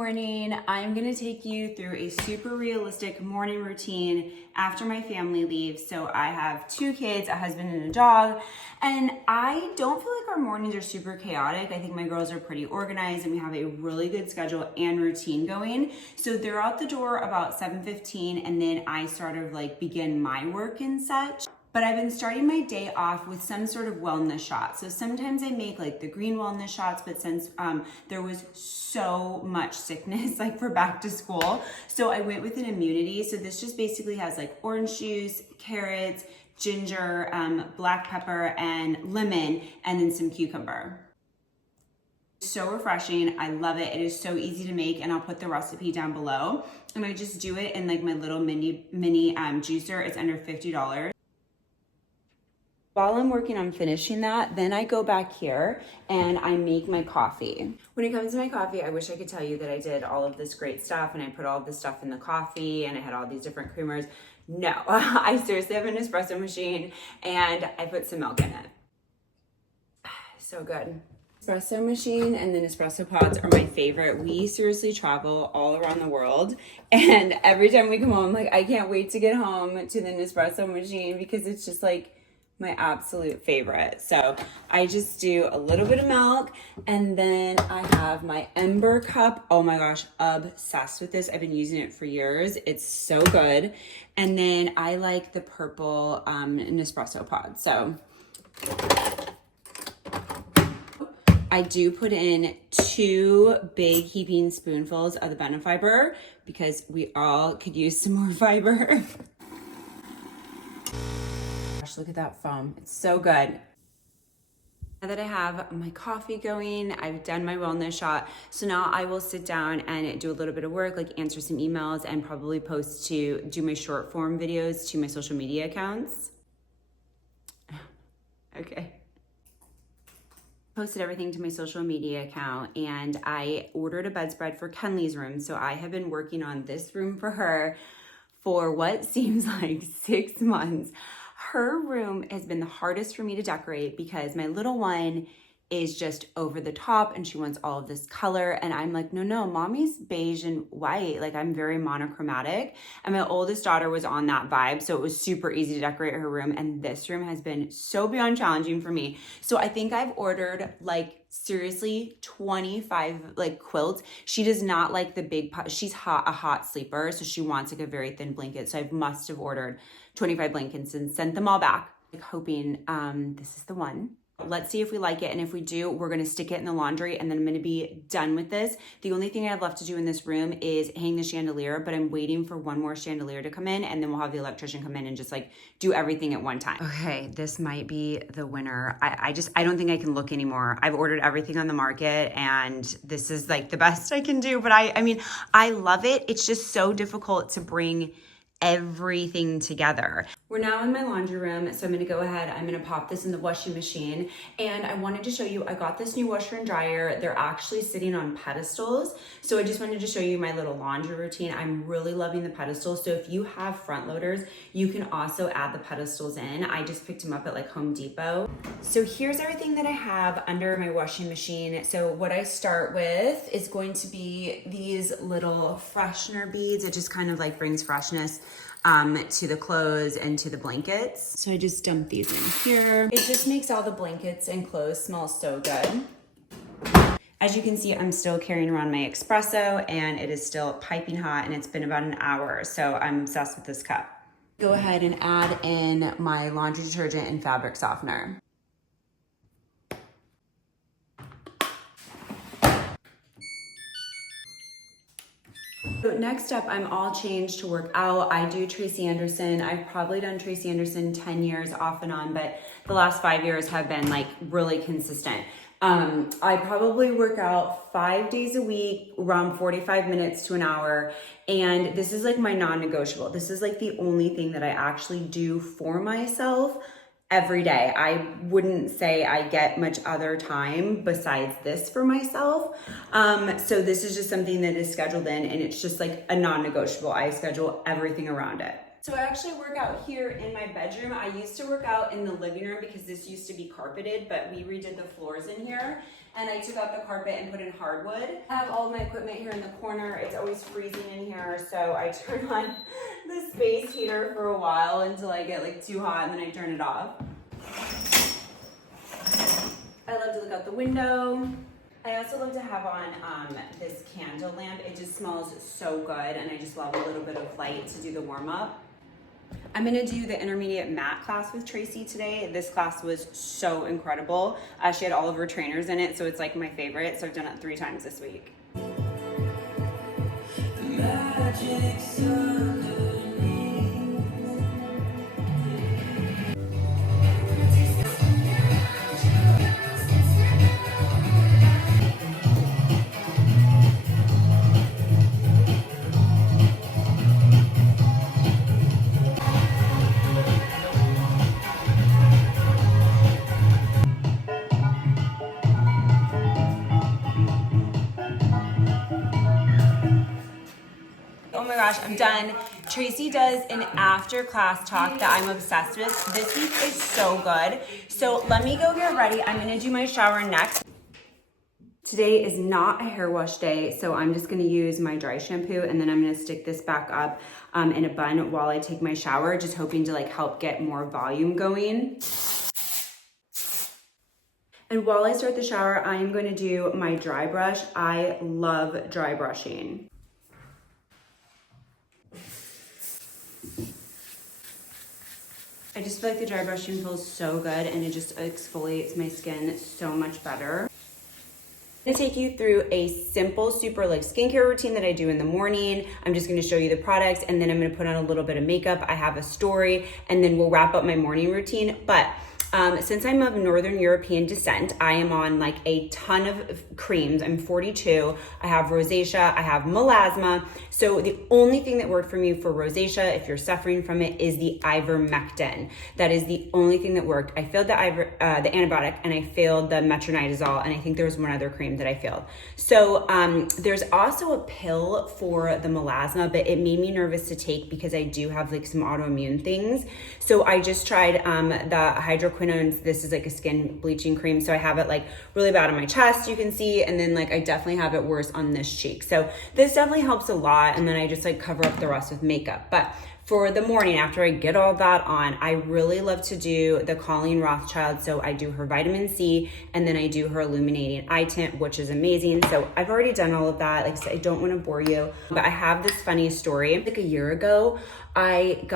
morning. I'm gonna take you through a super realistic morning routine after my family leaves. So I have 2 kids, a husband and a dog, and I don't feel like our mornings are super chaotic. I think my girls are pretty organized and we have a really good schedule and routine going. So they're out the door about 7:15 and then I sort of like begin my work and such. But I've been starting my day off with some sort of wellness shot. So sometimes I make like the green wellness shots, but since there was so much sickness like for back to school, so I went with an immunity. So this just basically has like orange juice, carrots, ginger, black pepper, and lemon, and then some cucumber. So refreshing. I love it. It is so easy to make, and I'll put the recipe down below. And I just do it in like my little mini juicer. It's under $50. While I'm working on finishing that, then I go back here and I make my coffee. When it comes to my coffee, I wish I could tell you that I did all of this great stuff and I put all of this stuff in the coffee and I had all these different creamers. No, I seriously have an espresso machine and I put some milk in it. So good. Espresso machine and then espresso pods are my favorite. We seriously travel all around the world, and every time we come home, like I can't wait to get home to the Nespresso machine because it's just like my absolute favorite. So I just do a little bit of milk and then I have my Ember cup. Oh my gosh, obsessed with this. I've been using it for years. It's so good. And then I like the purple Nespresso pod. So I do put in 2 big heaping spoonfuls of the Benefiber because we all could use some more fiber. Look at that foam. It's so good. Now that I have my coffee going, I've done my wellness shot. So now I will sit down and do a little bit of work, like answer some emails and probably do my short form videos to my social media accounts. Okay. Posted everything to my social media account and I ordered a bedspread for Kenley's room. So I have been working on this room for her for what seems like 6 months. Her room has been the hardest for me to decorate because my little one is just over the top and she wants all of this color. And I'm like, no, mommy's beige and white. Like I'm very monochromatic. And my oldest daughter was on that vibe. So it was super easy to decorate her room. And this room has been so beyond challenging for me. So I think I've ordered like seriously 25 like quilts. She does not like the big, she's a hot sleeper. So she wants like a very thin blanket. So I must have ordered 25 blankets and sent them all back, like hoping this is the one. Let's see if we like it. And if we do, we're going to stick it in the laundry and then I'm going to be done with this. The only thing I have left to do in this room is hang the chandelier, but I'm waiting for one more chandelier to come in and then we'll have the electrician come in and just like do everything at one time. Okay, this might be the winner. I don't think I can look anymore. I've ordered everything on the market and this is like the best I can do. But I mean, I love it. It's just so difficult to bring everything together. We're now in my laundry room, so I'm gonna go ahead, I'm gonna pop this in the washing machine. And I wanted to show you, I got this new washer and dryer. They're actually sitting on pedestals. So I just wanted to show you my little laundry routine. I'm really loving the pedestals. So if you have front loaders, you can also add the pedestals in. I just picked them up at like Home Depot. So here's everything that I have under my washing machine. So what I start with is going to be these little freshener beads. It just kind of like brings freshness to the clothes and to the blankets. So I just dump these in here. It just makes all the blankets and clothes smell so good. As you can see, I'm still carrying around my espresso and it is still piping hot and it's been about an hour. So I'm obsessed with this cup. Go ahead and add in my laundry detergent and fabric softener. So next up, I'm all changed to work out. I do Tracy Anderson. I've probably done Tracy Anderson 10 years off and on, but the last 5 years have been like really consistent. I probably work out 5 days a week, around 45 minutes to an hour. And this is like my non-negotiable. This is like the only thing that I actually do for myself every day. I wouldn't say I get much other time besides this for myself. So this is just something that is scheduled in and it's just like a non-negotiable. I schedule everything around it. So I actually work out here in my bedroom. I used to work out in the living room because this used to be carpeted, but we redid the floors in here. And I took out the carpet and put in hardwood. I have all of my equipment here in the corner. It's always freezing in here, so I turn on the space heater for a while until I get like too hot, and then I turn it off. I love to look out the window. I also love to have on this candle lamp. It just smells so good, and I just love a little bit of light to do the warm up. I'm gonna do the intermediate mat class with Tracy today. This class was so incredible. She had all of her trainers in it, so it's like my favorite. So I've done it 3 times this week. Oh my gosh, I'm done. Tracy does an after class talk that I'm obsessed with. This week is so good. So let me go get ready. I'm gonna do my shower next. Today is not a hair wash day, so I'm just gonna use my dry shampoo, and then I'm gonna stick this back up in a bun while I take my shower, just hoping to like help get more volume going. And while I start the shower, I am gonna do my dry brush. I love dry brushing. I just feel like the dry brushing feels so good, and it just exfoliates my skin so much better. I'm gonna take you through a simple, super like skincare routine that I do in the morning. I'm just gonna show you the products, and then I'm gonna put on a little bit of makeup. I have a story, and then we'll wrap up my morning routine. But since I'm of Northern European descent, I am on like a ton of creams. I'm 42. I have rosacea. I have melasma. So the only thing that worked for me for rosacea, if you're suffering from it, is the ivermectin. That is the only thing that worked. I failed the antibiotic, and I failed the metronidazole, and I think there was one other cream that I failed. So there's also a pill for the melasma, but it made me nervous to take because I do have like some autoimmune things. So I just tried the hydroquinone. This is like a skin bleaching cream. So I have it like really bad on my chest, you can see, and then like I definitely have it worse on this cheek. So this definitely helps a lot, and then I just like cover up the rest with makeup. But for the morning, after I get all that on, I really love to do the Colleen Rothschild. So I do her vitamin C, and then I do her illuminating eye tint, which is amazing. So I've already done all of that. Like I said, I don't want to bore you, but I have this funny story. Like a year ago, I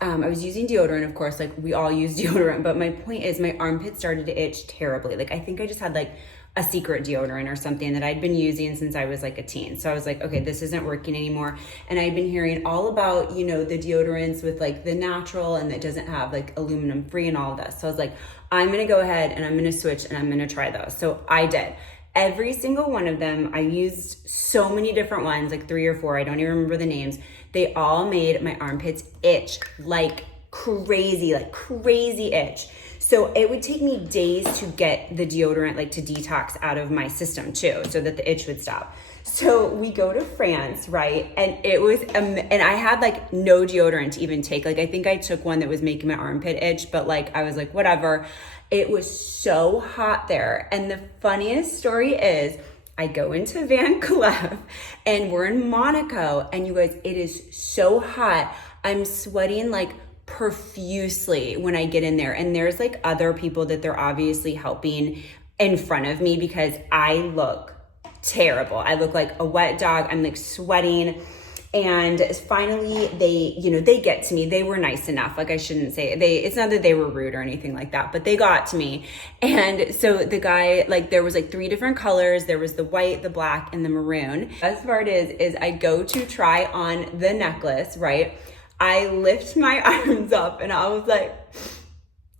was using deodorant, of course, like we all use deodorant, but my point is my armpit started to itch terribly. Like I think I just had like a secret deodorant or something that I'd been using since I was like a teen. So I was like, okay, this isn't working anymore. And I'd been hearing all about, you know, the deodorants with like the natural and that doesn't have like aluminum free and all of this. So I was like, I'm going to go ahead and I'm going to switch and I'm going to try those. So I did. Every single one of them, I used so many different ones, like 3 or 4. I don't even remember the names. They all made my armpits itch like crazy itch. So it would take me days to get the deodorant, like to detox out of my system too, so that the itch would stop. So we go to France, right? And it was, and I had like no deodorant to even take. Like I think I took one that was making my armpit itch, but like I was like, whatever. It was so hot there. And the funniest story is, I go into Van Cleef and we're in Monaco, and you guys, it is so hot. I'm sweating like profusely when I get in there, and there's like other people that they're obviously helping in front of me because I look terrible. I look like a wet dog. I'm like sweating. And finally they get to me. They were nice enough. Like I shouldn't say it's not that they were rude or anything like that, but they got to me. And so the guy, like there was like 3 different colors. There was the white, the black, and the maroon. Best part is I go to try on the necklace, right? I lift my arms up and I was like,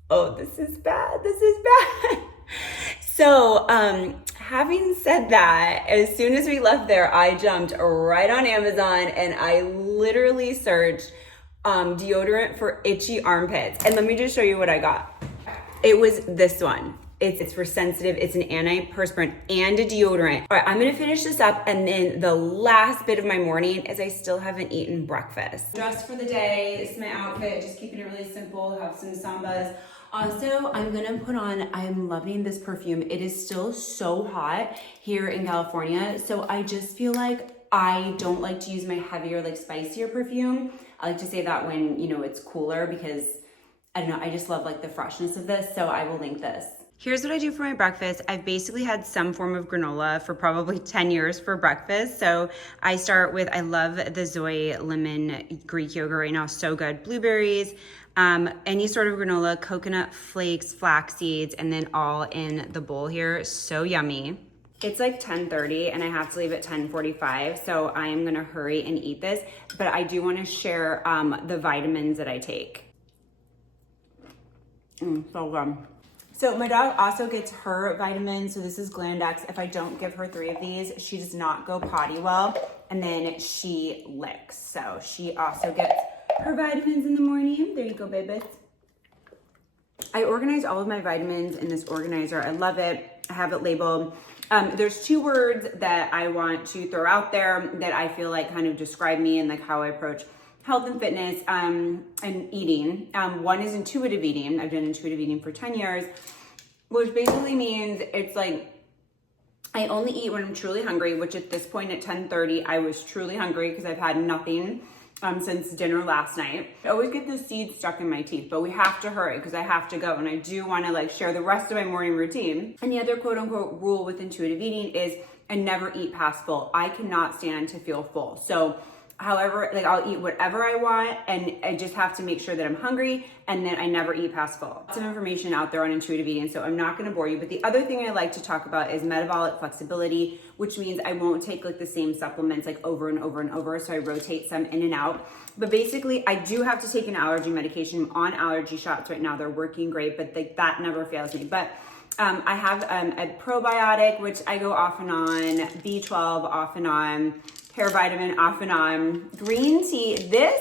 oh, this is bad. So, having said that, as soon as we left there, I jumped right on Amazon and I literally searched deodorant for itchy armpits. And let me just show you what I got. It was this one. It's for sensitive, it's an antiperspirant and a deodorant. All right, I'm gonna finish this up, and then the last bit of my morning is I still haven't eaten breakfast. Dressed for the day, this is my outfit, just keeping it really simple, have some sambas. Also, I'm gonna put on, I'm loving this perfume. It is still so hot here in California, so I just feel like I don't like to use my heavier, like spicier perfume. I like to say that when, you know, it's cooler, because I don't know, I just love like the freshness of this, so I will link this. Here's what I do for my breakfast. I've basically had some form of granola for probably 10 years for breakfast. So I start with, I love the Zoe lemon Greek yogurt right now, so good. Blueberries, any sort of granola, coconut flakes, flax seeds, and then all in the bowl here, so yummy. It's like 10:30 and I have to leave at 10:45, so I am gonna hurry and eat this, but I do wanna share the vitamins that I take. So good. So my dog also gets her vitamins. So this is Glandex. If I don't give her 3 of these, she does not go potty well, and then she licks. So she also gets her vitamins in the morning. There you go, babies. I organize all of my vitamins in this organizer. I love it. I have it labeled. There's 2 words that I want to throw out there that I feel like kind of describe me and like how I approach health and fitness and eating. One is intuitive eating. I've done intuitive eating for 10 years, which basically means it's like I only eat when I'm truly hungry, which at this point at 10:30, I was truly hungry because I've had nothing since dinner last night. I always get the seeds stuck in my teeth, but we have to hurry because I have to go, and I do want to like share the rest of my morning routine. And the other quote unquote rule with intuitive eating is I never eat past full. I cannot stand to feel full. So however, like I'll eat whatever I want, and I just have to make sure that I'm hungry and that I never eat past full. Lots of information out there on intuitive eating, so I'm not gonna bore you. But the other thing I like to talk about is metabolic flexibility, which means I won't take like the same supplements like over and over and over. So I rotate some in and out. But basically, I do have to take an allergy medication. I'm on allergy shots right now. They're working great, but that never fails me. But I have a probiotic, which I go off and on, B12 off and on, hair vitamin off and on, green tea. This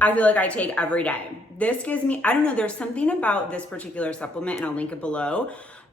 I feel like I take every day. This gives me, I don't know, there's something about this particular supplement, and I'll link it below.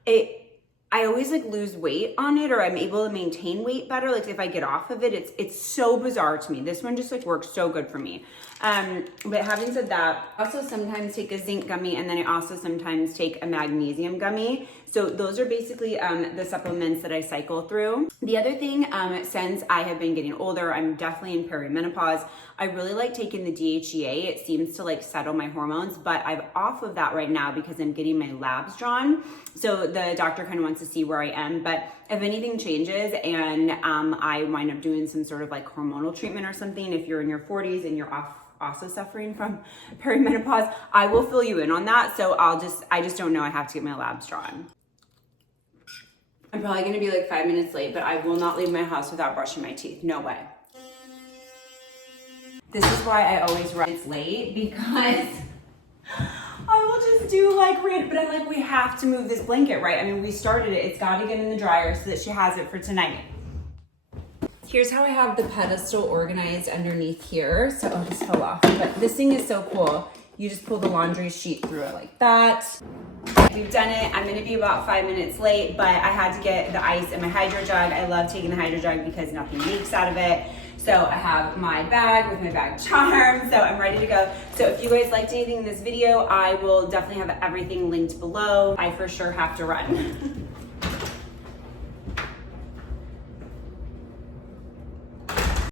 I always like lose weight on it, or I'm able to maintain weight better. Like if I get off of it, it's so bizarre to me. This one just like works so good for me. But having said that, I also sometimes take a zinc gummy, and then I also sometimes take a magnesium gummy. So those are basically the supplements that I cycle through. The other thing, since I have been getting older, I'm definitely in perimenopause, I really like taking the DHEA. It seems to like settle my hormones, but I'm off of that right now because I'm getting my labs drawn. So the doctor kind of wants to see where I am. But if anything changes and I wind up doing some sort of like hormonal treatment or something, if you're in your 40s and you're also suffering from perimenopause, I will fill you in on that. So I just don't know. I have to get my labs drawn. I'm probably gonna be like 5 minutes late, but I will not leave my house without brushing my teeth. No way. This is why I always run it's late, because I will just do like but I'm like, we have to move this blanket, right? I mean, we started it. It's got to get in the dryer so that she has it for tonight. Here's how I have the pedestal organized underneath here. So, oh, this fell off. But this thing is so cool. You just pull the laundry sheet through it like that. We've done it. I'm gonna be about 5 minutes late, but I had to get the ice in my hydro jug. I love taking the hydro jug because nothing leaks out of it. So I have my bag with my bag charm, so I'm ready to go. So if you guys liked anything in this video, I will definitely have everything linked below. I for sure have to run.